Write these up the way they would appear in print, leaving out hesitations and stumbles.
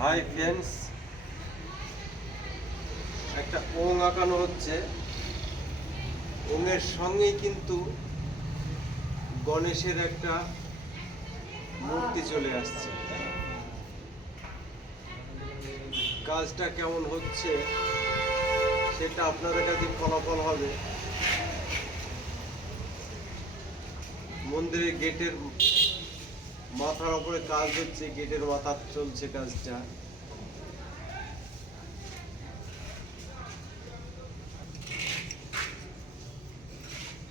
Hi friends, একটা ওং আঁকানো হচ্ছে। ওঙের সঙ্গেই কিন্তু গণেশের একটা মূর্তি চলে আসছে। কাজটা কেমন হচ্ছে সেটা আপনাদের কাছে ফলাফল হবে। মন্দিরের গেটের মাথার উপরে কাজ হচ্ছে, গেটের মাথা চলছে কাজটা।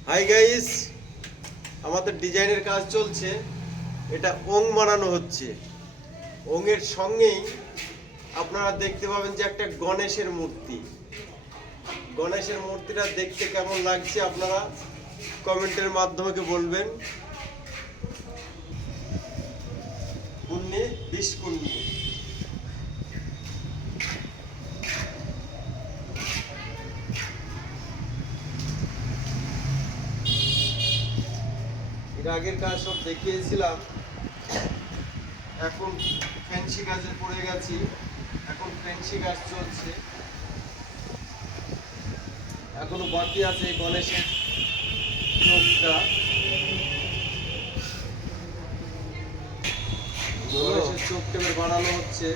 হাই গাইস, আমাদের ডিজাইনের কাজ চলছে। এটা ওং বানানো হচ্ছে। ওংয়ের সঙ্গেই আপনারা দেখতে পাবেন যে একটা গণেশের মূর্তি। গণেশের মূর্তিটা দেখতে কেমন লাগছে আপনারা কমেন্টের মাধ্যমে বলবেন। কুন্নি 20 কুন্নি। এর আগের কাজ সব দেখিয়েছিলাম, এখন ফ্যান্সি কাজে পড়ে গেছি। এখন ফ্যান্সি কাজ চলছে, এখনো বাকি আছে গণেশের চোখটা। গণেশের চোখটা এবার বানানো হচ্ছে।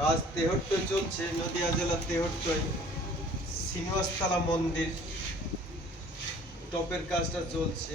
কাজ তেহট্টই চলছে, নদিয়া জেলার তেহট্টই শ্রীনিবাসতলা মন্দির টপের কাজটা চলছে।